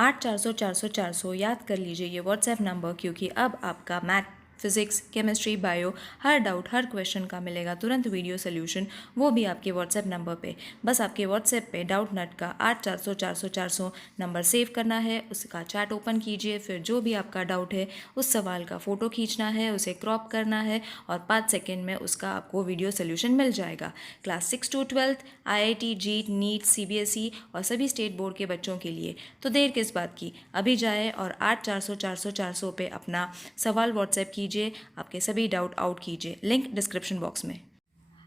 8 400 400 400 याद कर लीजिए ये व्हाट्सएप नंबर, क्योंकि अब आपका मैथ, फिजिक्स, केमिस्ट्री, बायो हर डाउट हर क्वेश्चन का मिलेगा तुरंत वीडियो सोल्यूशन, वो भी आपके व्हाट्सएप नंबर पे। बस आपके व्हाट्सएप पे डाउट नट का 8 400 400 400 नंबर सेव करना है, उसका चैट ओपन कीजिए, फिर जो भी आपका डाउट है उस सवाल का फ़ोटो खींचना है, उसे क्रॉप करना है और 5 सेकेंड में उसका आपको वीडियो सोल्यूशन मिल जाएगा। Class 6 to 12 IIT-JEE, NEET, CBSE और सभी स्टेट बोर्ड के बच्चों के लिए। तो देर किस बात की, अभी जाए और 8 400 400 400 पे अपना सवाल व्हाट्सएप कीजिए, आपके सभी डाउट आउट कीजिए, लिंक डिस्क्रिप्शन बॉक्स में।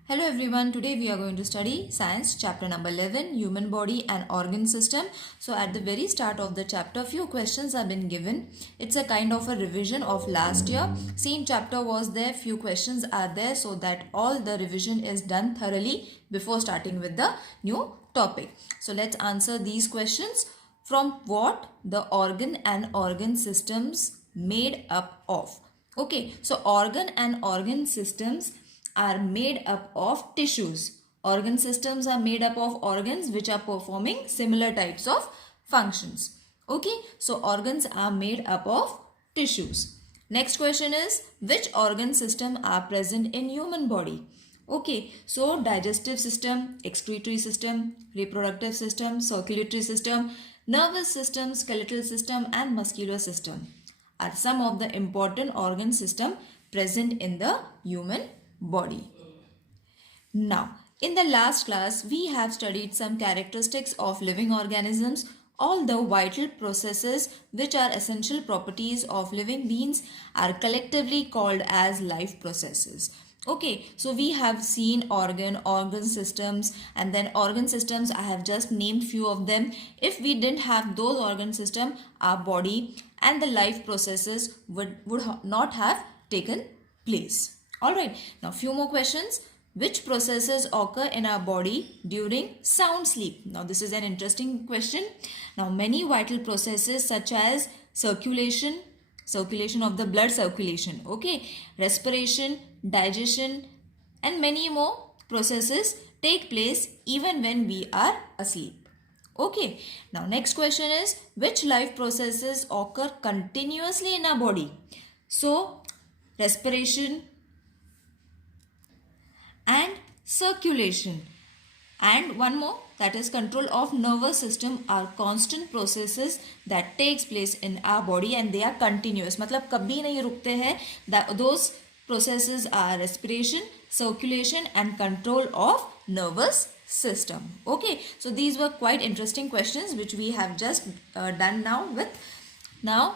Hello everyone, today we are going to study science chapter number 11, human body and organ system. So at the very start of the chapter, few questions have been given. It's a kind of a revision of last year. Same chapter was there, few questions are there, so that all the revision is done thoroughly before starting with the new topic. So let's answer these questions. From what the organ and organ systems made up of? Okay, so organ and organ systems are made up of tissues. Organ systems are made up of organs which are performing similar types of functions. Okay, so organs are made up of tissues. Next question is, which organ system are present in human body? Okay, so digestive system, excretory system, reproductive system, circulatory system, nervous system, skeletal system and muscular system are some of the important organ system present in the human body. Now, in the last class, we have studied some characteristics of living organisms. All the vital processes which are essential properties of living beings are collectively called as life processes. Okay, so we have seen organ systems, and then organ systems I have just named few of them. If we didn't have those organ system, our body and the life processes would not have taken place. Alright, now few more questions. Which processes occur in our body during sound sleep? Now this is an interesting question. Now many vital processes such as circulation of the blood circulation, okay, respiration, digestion and many more processes take place even when we are asleep. Okay, now next question is, which life processes occur continuously in our body? So respiration and circulation, and one more, that is control of nervous system, are constant processes that takes place in our body and they are continuous, मतलब कभी नहीं रुकते हैं. Those processes are respiration, circulation and control of nervous system. Okay, so these were quite interesting questions which we have just done now with. Now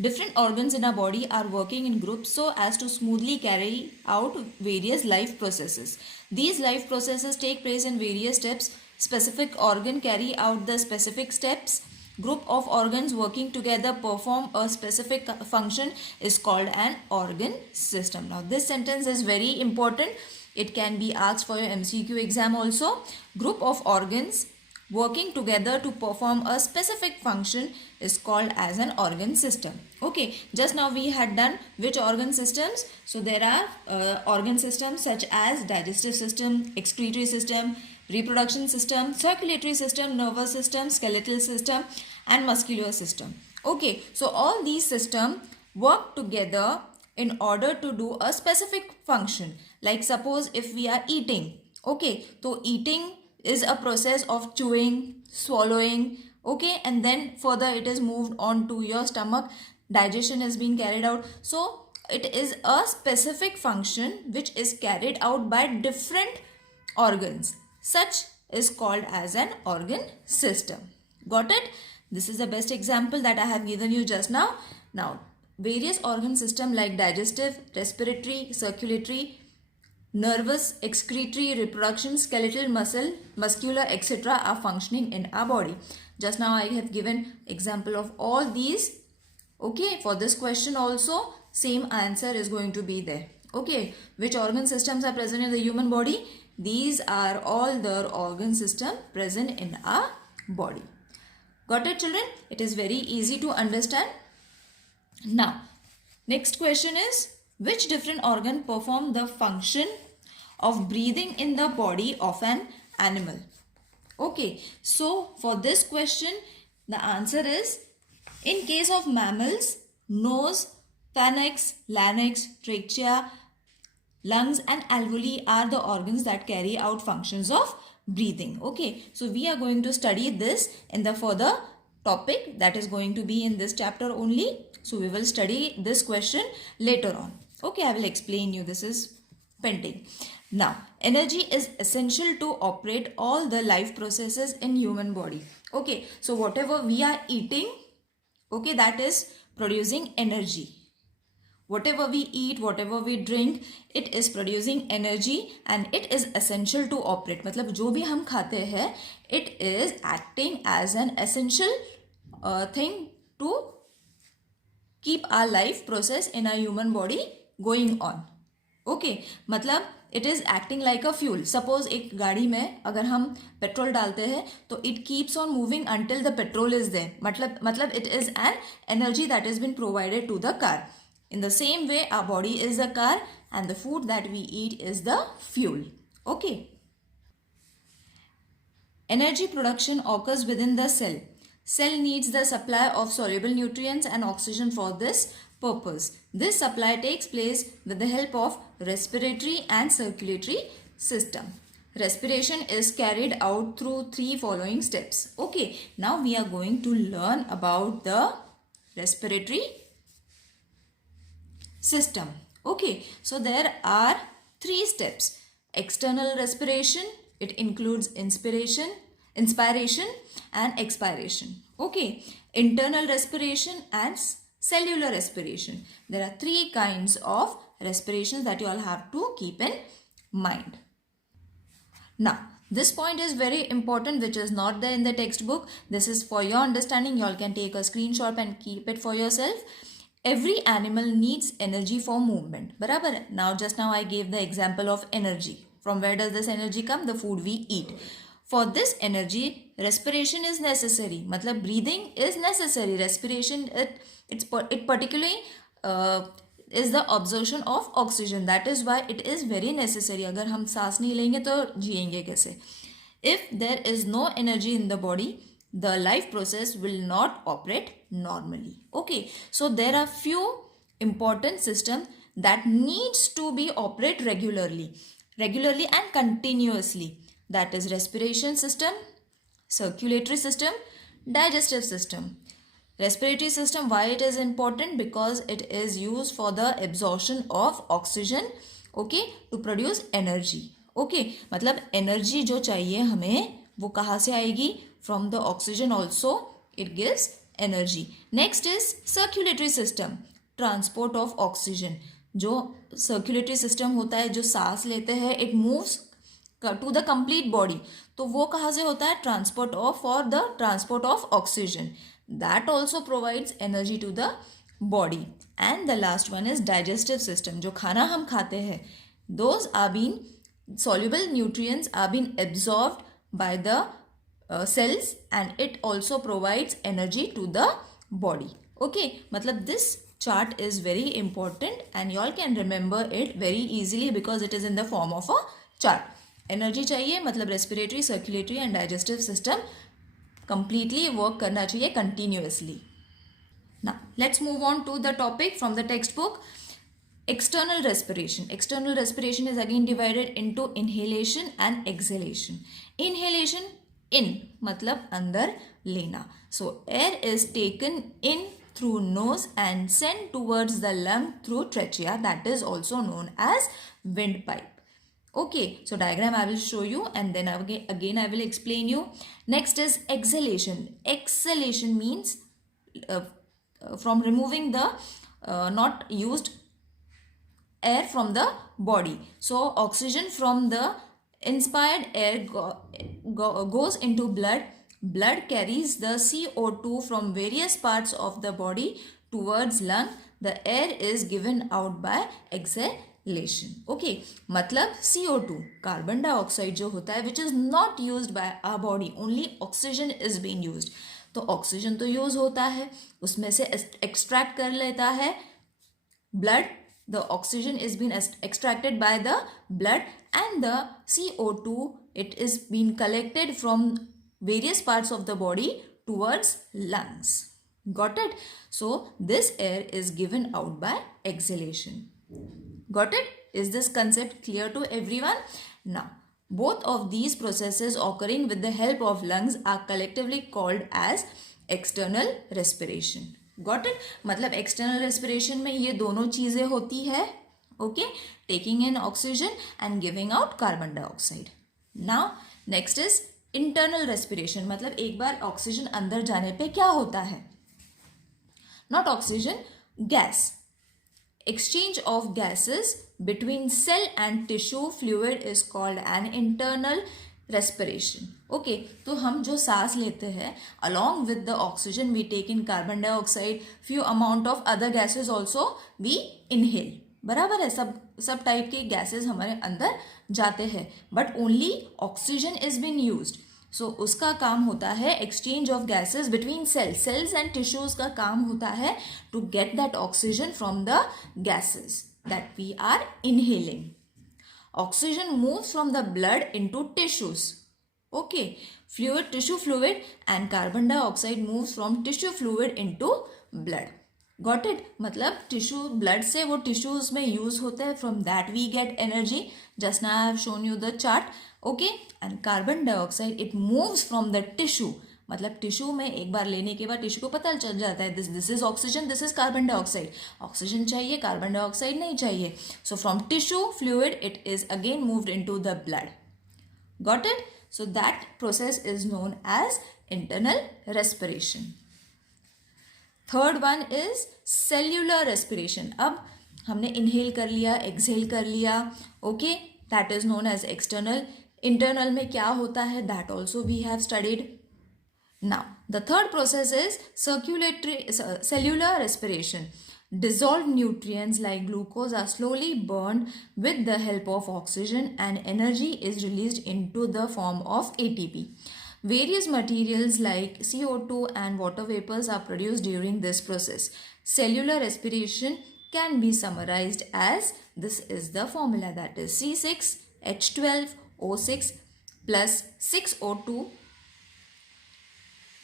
different organs in our body are working in groups so as to smoothly carry out various life processes. These life processes take place in various steps. Specific organ carry out the specific steps. Group of organs working together perform a specific function is called an organ system. Now this sentence is very important. It can be asked for your MCQ exam also. Group of organs working together to perform a specific function is called as an organ system. Okay, just now we had done which organ systems. So there are organ systems such as digestive system, excretory system, reproduction system, circulatory system, nervous system, skeletal system and muscular system. Okay, so all these systems work together in order to do a specific function. Like suppose if we are eating, okay, so eating is a process of chewing, swallowing, okay, and then further it is moved on to your stomach. Digestion is being carried out. So it is a specific function which is carried out by different organs. Such is called as an organ system. Got it? This is the best example that I have given you just now. Now, various organ systems like digestive, respiratory, circulatory, nervous, excretory, reproduction, skeletal, muscular, etc. are functioning in our body. Just now I have given example of all these. Okay, for this question also same answer is going to be there. Okay, which organ systems are present in the human body? These are all the organ system present in our body. Got it, children? It is very easy to understand. Now, next question is, which different organ perform the function of breathing in the body of an animal? Okay, so for this question, the answer is In case of mammals, nose, pharynx, larynx, trachea, lungs and alveoli are the organs that carry out functions of breathing. Okay, so we are going to study this in the further topic that is going to be in this chapter only. So we will study this question later on. Okay, I will explain you. This is pending. Now, energy is essential to operate all the life processes in human body. Okay, so whatever we are eating, okay, that is producing energy. Whatever we eat, whatever we drink, it is producing energy and it is essential to operate. मतलब जो भी हम खाते हैं, it is acting as an essential thing to keep our life process in a human body going on. Okay, मतलब it is acting like a fuel. Suppose एक गाड़ी में अगर हम पेट्रोल डालते हैं तो it keeps on moving until the petrol is there. मतलब it is an energy that has been provided to the car. In the same way, our body is a car and the food that we eat is the fuel. Okay. Energy production occurs within the cell. Cell needs the supply of soluble nutrients and oxygen for this purpose. This supply takes place with the help of respiratory and circulatory system. Respiration is carried out through three following steps. Okay, now we are going to learn about the respiratory system. Okay, so there are three steps. External respiration, it includes inspiration and expiration. Okay, internal respiration and cellular respiration. There are three kinds of respirations that you all have to keep in mind. Now, this point is very important, which is not there in the textbook. This is for your understanding. You all can take a screenshot and keep it for yourself. Every animal needs energy for movement. Barabar? Now, just now I gave the example of energy. From where does this energy come? The food we eat. For this energy, respiration is necessary. Matlab breathing is necessary. Respiration, it particularly is the absorption of oxygen. That is why it is very necessary. अगर हम सांस नहीं लेंगे तो जिएंगे कैसे? If there is no energy in the body, the life process will not operate normally. Okay, so there are few important systems that needs to be operate regularly and continuously. That is respiration system, circulatory system, digestive system. Respiratory system, why it is important? Because it is used for the absorption of oxygen, okay, to produce energy. Okay, मतलब energy जो चाहिए हमें वो कहाँ से आएगी? From the oxygen also it gives energy. Next is circulatory system, transport of oxygen. जो circulatory system होता है जो सांस लेते हैं, it moves to the complete body. तो वो कहाँ से होता है? Transport of, for the transport of oxygen. That also provides energy to the body. And the last one is digestive system. जो खाना हम खाते हैं, those are being soluble nutrients are being absorbed by the cells and it also provides energy to the body. Okay, matlab this chart is very important and you all can remember it very easily because it is in the form of a chart. Energy चाहिए मतलब respiratory, circulatory and digestive system completely work करना चाहिए continuously. Now let's move on to the topic from the textbook. External respiration. External respiration is again divided into inhalation and exhalation. Inhalation, in मतलब अंदर लेना. So air is taken in through nose and sent towards the lung through trachea. That is also known as windpipe. Okay, so diagram I will show you and then again I will explain you. Next is exhalation. Exhalation means from removing the not used air from the body. So oxygen from the inspired air goes into blood. Blood carries the CO2 from various parts of the body towards lung. The air is given out by exhalation. Okay, मतलब CO2 carbon dioxide जो होता है which is not used by our body, only oxygen is being used. तो oxygen तो use होता है, उसमें से एक्सट्रैक्ट कर लेता है blood. The oxygen is being extracted by the blood and the CO2 it is being collected from various parts of the body towards lungs. Got it? So this air is given out by exhalation. Got it? Is this concept clear to everyone? Now, both of these processes occurring with the help of lungs are collectively called as external respiration. Got it? मतलब external respiration में ये दोनों चीजें होती है. Okay, taking in oxygen and giving out carbon dioxide. Now next is internal respiration. मतलब एक बार oxygen अंदर जाने पे क्या होता है? Not oxygen, gas. Exchange of gases between cell and tissue fluid is called an internal respiration. Okay, तो हम जो सांस लेते हैं along with the oxygen we take in carbon dioxide, few amount of other gases also we inhale. बराबर है, सब type के गैसेस हमारे अंदर जाते हैं, but only oxygen is been used. So उसका काम होता है exchange of gases between cells and tissues का काम होता है to get that oxygen from the gases that we are inhaling. Oxygen moves from the blood into tissues. Okay, fluid, tissue fluid, and carbon dioxide moves from tissue fluid into blood. Got it? मतलब tissue, blood से वो tissues में use होते हैं, from that we get energy. Just now I have shown you the chart. Okay, and carbon dioxide it moves from the tissue. मतलब tissue में एक बार लेने के बाद टिश्यू को पता चल जाता है this is oxygen, this is carbon dioxide. Oxygen चाहिए, कार्बन डाइऑक्साइड नहीं चाहिए. So from tissue fluid it is again moved into the blood. Got it? So that process is known as internal respiration. Third one is cellular respiration. अब हमने inhale कर लिया, exhale कर लिया. Okay, that is known as external. Internal में क्या होता है that also we have studied. Now the third process is cellular respiration. Dissolved nutrients like glucose are slowly burned with the help of oxygen and energy is released into the form of ATP. Various materials like CO2 and water vapors are produced during this process. Cellular respiration can be summarized as this is the formula, that is C6H12O6 plus 6O2,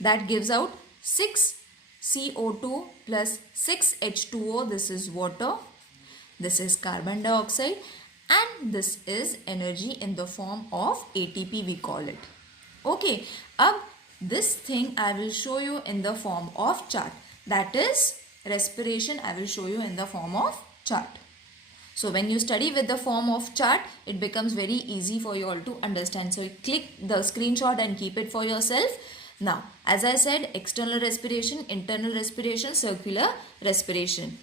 that gives out 6CO2 plus 6H2O. This is water, this is carbon dioxide, and this is energy in the form of ATP we call it. Okay, अब this thing I will show you in the form of chart. That is respiration I will show you in the form of chart. So when you study with the form of chart, it becomes very easy for you all to understand. So click the screenshot and keep it for yourself. Now, as I said, external respiration, internal respiration, circular respiration.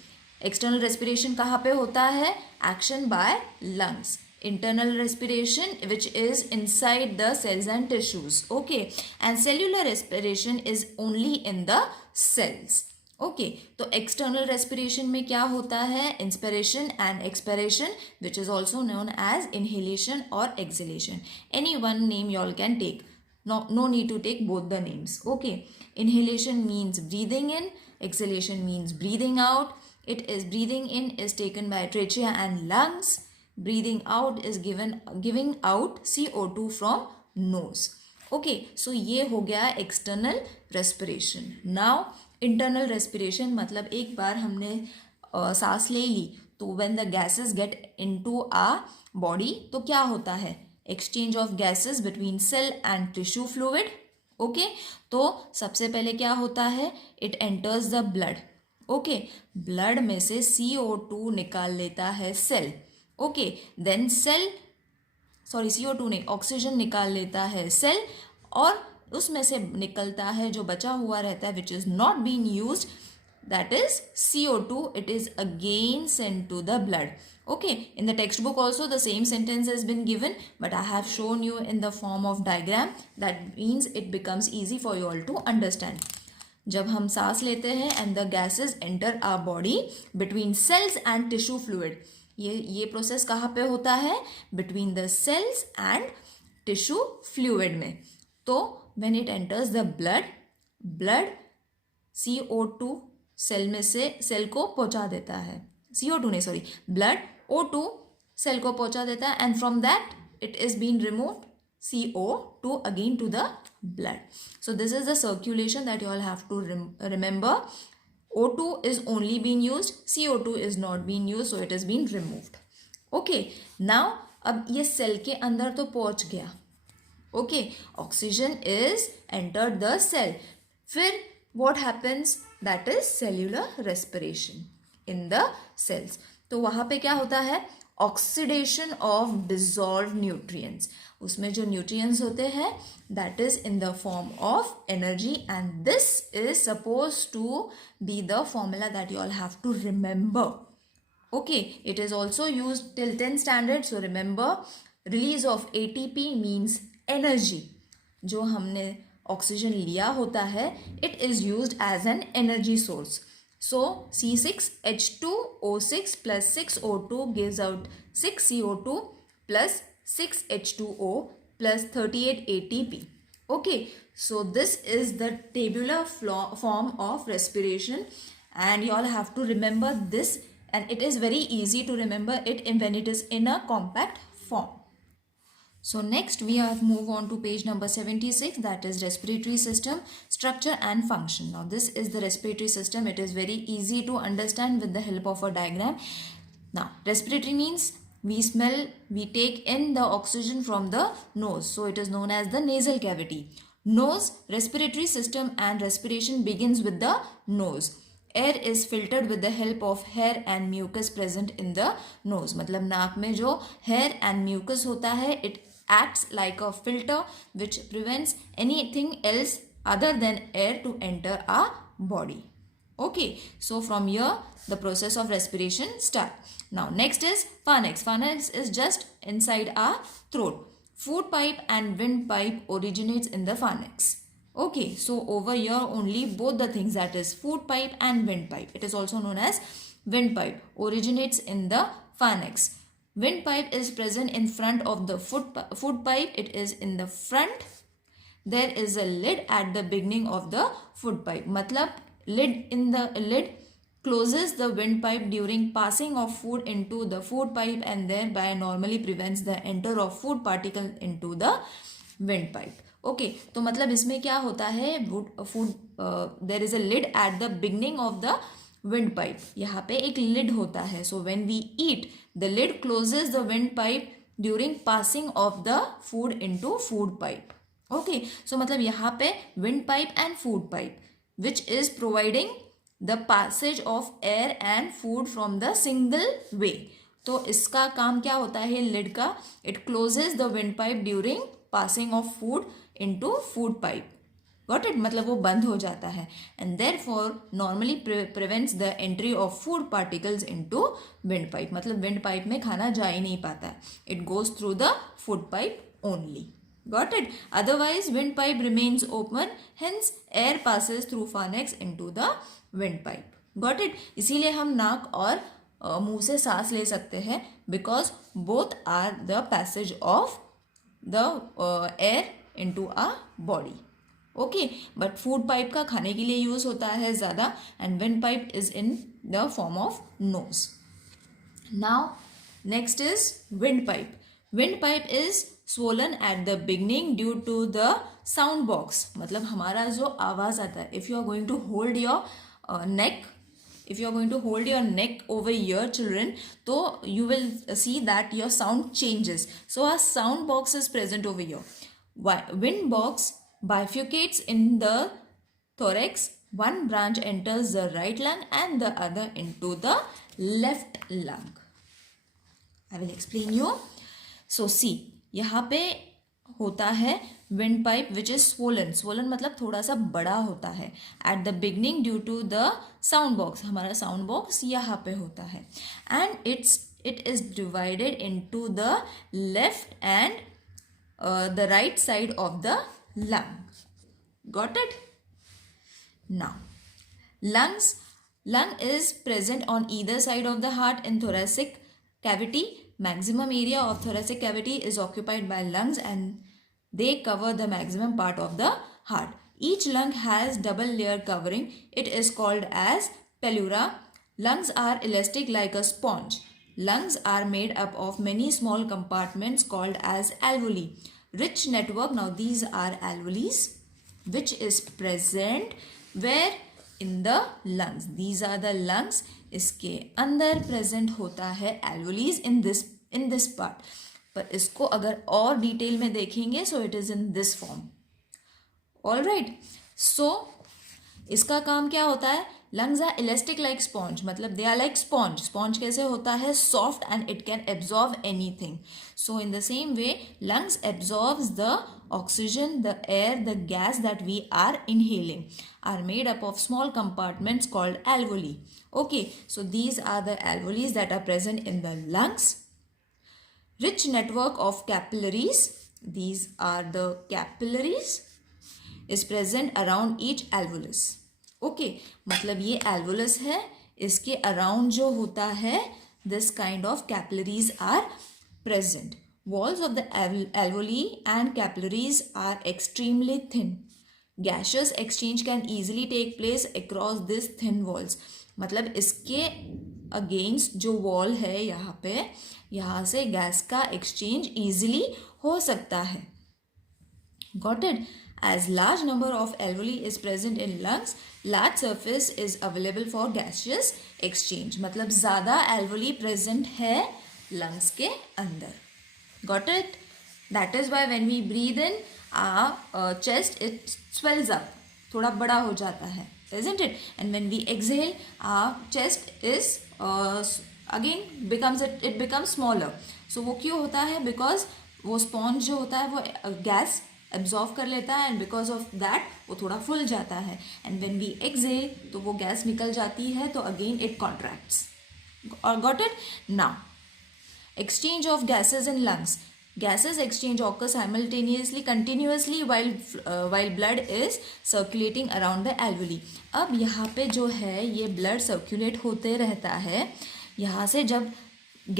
External respiration कहाँ पे होता है? Action by lungs. Internal respiration which is inside the cells and tissues. Okay, and cellular respiration is only in the cells. Okay, तो external respiration में क्या होता है? Inspiration and expiration, which is also known as inhalation or exhalation. Any one name you all can take. No need to take both the names. Okay, inhalation means breathing in, exhalation means breathing out. It is breathing in is taken by trachea and lungs. Breathing out is giving out CO2 from nose. Okay, so ये हो गया external respiration. Now internal respiration मतलब एक बार हमने सांस ले ली तो when the gases get into our body तो क्या होता है? Exchange of gases between cell and tissue fluid. Okay, तो सबसे पहले क्या होता है? It enters the blood. Okay, blood में से CO2 निकाल लेता है cell. Okay, then cell, sorry CO2 नहीं, ऑक्सीजन निकाल लेता है सेल, और उसमें से निकलता है जो बचा हुआ रहता है which is not been used, that is CO2. It is again sent to the blood. Okay, in the textbook also the same sentence has been given, but I have shown you in the form of diagram. That means it becomes easy for you all to understand. जब हम सांस लेते हैं and the gases enter our body between cells and tissue fluid, ये process कहाँ पे होता है? Between the cells and tissue fluid में. तो when it enters the blood CO2 cell में से सेल को पहुंचा देता है. CO2 नहीं, सॉरी, ब्लड O2 सेल को पहुंचा देता है, and from that it is been removed. CO2 again to the blood. So this is the circulation that you all have to remember. O2 is only being used, CO2 is not being used, so it is being removed. Okay, now अब ये cell के अंदर तो पहुंच गया. Okay, oxygen is entered the cell. फिर what happens? That is cellular respiration in the cells. तो वहाँ पे क्या होता है? Oxidation of dissolved nutrients. उसमें जो nutrients होते हैं that is in the form of energy, and this is supposed to be the formula that you all have to remember. Okay, it is also used till 10th standard, so remember release of ATP means energy. जो हमने oxygen लिया होता है it is used as an energy source. So C6H2O6 plus 6O2 gives out 6 CO2 plus 6 H2O plus 38 ATP. Okay, so this is the tabular form of respiration, and you all have to remember this, and it is very easy to remember it when it is in a compact form. So next we have move on to page number 76, that is respiratory system, structure and function. Now this is the respiratory system. It is very easy to understand with the help of a diagram. Now respiratory means we smell, we take in the oxygen from the nose. So it is known as the nasal cavity. Nose, respiratory system and respiration begins with the nose. Air is filtered with the help of hair and mucus present in the nose. मतलब नाक में जो hair and mucus होता है, it acts like a filter which prevents anything else other than air to enter our body. Okay, so from here the process of respiration start. Now next is pharynx. Pharynx is just inside our throat. Food pipe and windpipe originates in the pharynx. Okay, so over here only both the things, that is food pipe and windpipe, it is also known as windpipe, originates in the pharynx. Windpipe is present in front of the food pipe. It is in the front. There is a lid at the beginning of the food pipe. मतलब lid closes the windpipe during passing of food into the food pipe and thereby normally prevents the enter of food particle into the windpipe. Okay तो मतलब इसमें क्या होता है, there is a lid at the beginning of the windpipe. यहाँ पे एक lid होता है. So when we eat the lid closes the windpipe during passing of the food into food pipe. Okay so मतलब यहाँ पे windpipe and food pipe which is providing the passage of air and food from the single way. तो इसका काम क्या होता है lid का? It closes the windpipe during passing of food into food pipe. Got it? मतलब वो बंद हो जाता है and therefore normally prevents the entry of food particles into windpipe. मतलब windpipe में खाना जा ही नहीं पाता है. It goes through the food pipe only. Got it? Otherwise windpipe remains open, hence air passes through pharynx into the windpipe. Got it? इसीलिए हम नाक और मुंह से सांस ले सकते हैं because both are the passage of the air into our body. Okay, but food pipe का खाने के लिए यूज होता है ज़्यादा and windpipe is in the form of nose. Now next is windpipe. Windpipe is swollen at the beginning due to the sound box. मतलब हमारा जो आवाज़ आता है, if you are going to hold your neck, if you are going to hold your neck over here children, so you will see that your sound changes. So our sound box is present over here. Wind box bifurcates in the thorax. One branch enters the right lung and the other into the left lung. I will explain you. So see, यहाँ पे होता है windpipe which is swollen. Swollen मतलब थोड़ा सा बड़ा होता है. At the beginning due to the sound box. हमारा sound box यहाँ पे होता है. And it is divided into the left and the right side of the lung. Got it? Now, lung is present on either side of the heart in thoracic cavity. Maximum area of thoracic cavity is occupied by lungs and they cover the maximum part of the heart. Each lung has double layer covering. It is called as pleura. Lungs are elastic like a sponge. Lungs are made up of many small compartments called as alveoli. Rich network, now these are alveoles which is present where? In the lungs. These are the lungs. इसके अंदर present होता है alveoles in this part. पर इसको अगर और detail में देखेंगे so it is in this form. All right. So इसका काम क्या होता है? Lungs are elastic like sponge, मतलब they are like sponge. Sponge कैसे होता है? Soft and it can absorb anything. So in the same way, lungs absorbs the oxygen, the air, the gas that we are inhaling are made up of small compartments called alveoli. Okay, so these are the alveoles that are present in the lungs. Rich network of capillaries. These are the capillaries is present around each alveolus. Okay मतलब ये alveolus है, इसके around जो होता है this kind of capillaries are present. Walls of the alveoli and capillaries are extremely thin. Gaseous exchange can easily take place across these thin walls. मतलब इसके against जो वॉल है यहाँ पे, यहाँ से गैस का एक्सचेंज easily हो सकता है. Got it? As large number of alveoli is present in lungs, large surface is available for gaseous exchange. मतलब ज़्यादा alveoli present है lungs के अंदर. Got it? That is why when we breathe in, our chest it swells up. थोड़ा बड़ा हो जाता है, isn't it? And when we exhale, our chest is again it becomes smaller. So वो क्यों होता है? Because वो sponge जो होता है वो gas एब्जॉर्व कर लेता है एंड बिकॉज ऑफ दैट वो थोड़ा फुल जाता है एंड व्हेन वी एक्सहेल तो वो गैस निकल जाती है तो अगेन इट कॉन्ट्रैक्ट्स. और got it? Now exchange of gases in lungs. Gases exchange occurs simultaneously, continuously while blood is circulating around the alveoli. अब यहाँ पे जो है ये blood circulate होते रहता है. यहाँ से जब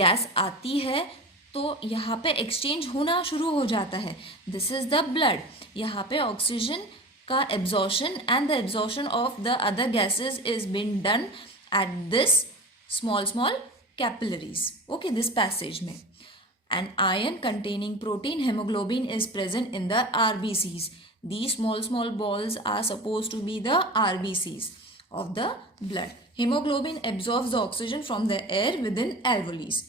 गैस आती है तो यहाँ पे एक्सचेंज होना शुरू हो जाता है. This is the blood. यहाँ पे ऑक्सीजन का absorption and the absorption of the other gases is been done at this small capillaries. Okay, this passage में. And iron containing protein haemoglobin is present in the RBCs. These small balls are supposed to be the RBCs of the blood. Hemoglobin absorbs the oxygen from the air within alveoles.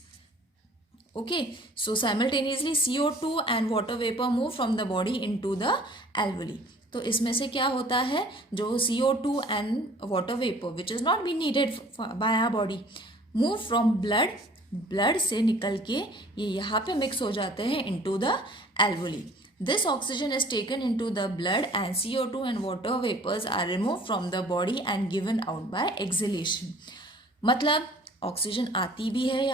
Okay, so simultaneously CO2 and water vapor move from the body into the alveoli. तो इसमें से क्या होता है? जो CO2 and water vapor which is not being needed by our body move from blood से निकल के ये यहाँ पे मिक्स हो जाते हैं into the alveoli. This oxygen is taken into the blood and CO2 and water vapors are removed from the body and given out by exhalation. मतलब ऑक्सीजन आती भी है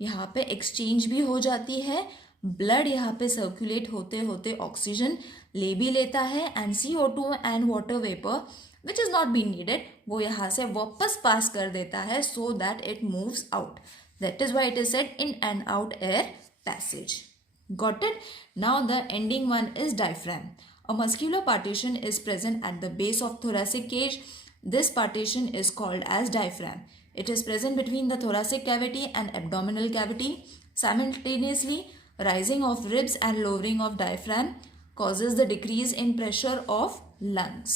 यहाँ पे एक्सचेंज भी हो जाती है. ब्लड यहाँ पे सर्कुलेट होते होते ऑक्सीजन ले भी लेता है and CO2 and water vapour which is not been needed वो यहाँ से वापस पास कर देता है so that it moves out. That is why it is said in and out air passage. Got it? Now the ending one is diaphragm. A muscular partition is present at the base of thoracic cage. This partition is called as diaphragm. It is present between the thoracic cavity and abdominal cavity. Simultaneously, rising of ribs and lowering of diaphragm causes the decrease in pressure of lungs.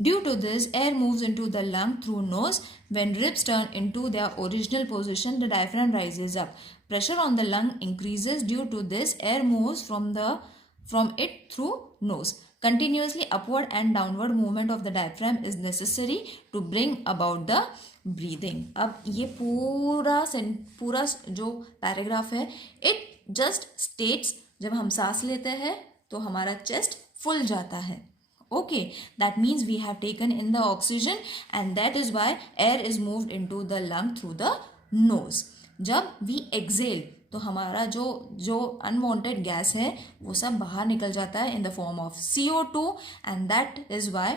Due to this, air moves into the lung through nose. When ribs turn into their original position, the diaphragm rises up. Pressure on the lung increases. Due to this, air moves from it through nose. Continuously upward and downward movement of the diaphragm is necessary to bring about the breathing. अब ये पूरा जो paragraph है it just states जब हम सांस लेते हैं तो हमारा चेस्ट फुल जाता है. Okay, that means we have taken in the oxygen and that is why air is moved into the lung through the nose. जब we exhale तो हमारा जो अनवांटेड गैस है वो सब बाहर निकल जाता है in the form of CO2 and that is why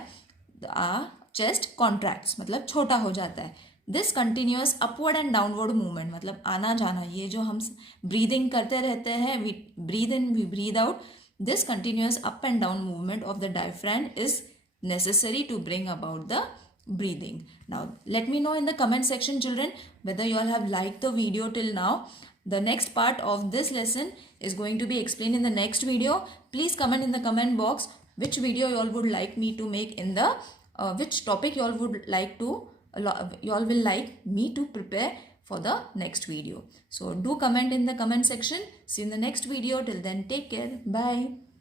chest contracts मतलब छोटा हो जाता है. This continuous upward and downward movement मतलब आना जाना ये जो हम ब्रीदिंग करते रहते हैं we breathe in we breathe out. This continuous up and down movement of the diaphragm is necessary to bring about the breathing. Now let me know in the comment section children whether you all have liked the video till now. The next part of this lesson is going to be explained in the next video. Please comment in the comment box which video you all would like me to make in the which topic you all would like to you all will like me to prepare for the next video. So do comment in the comment section. See you in the next video. Till then, take care. Bye.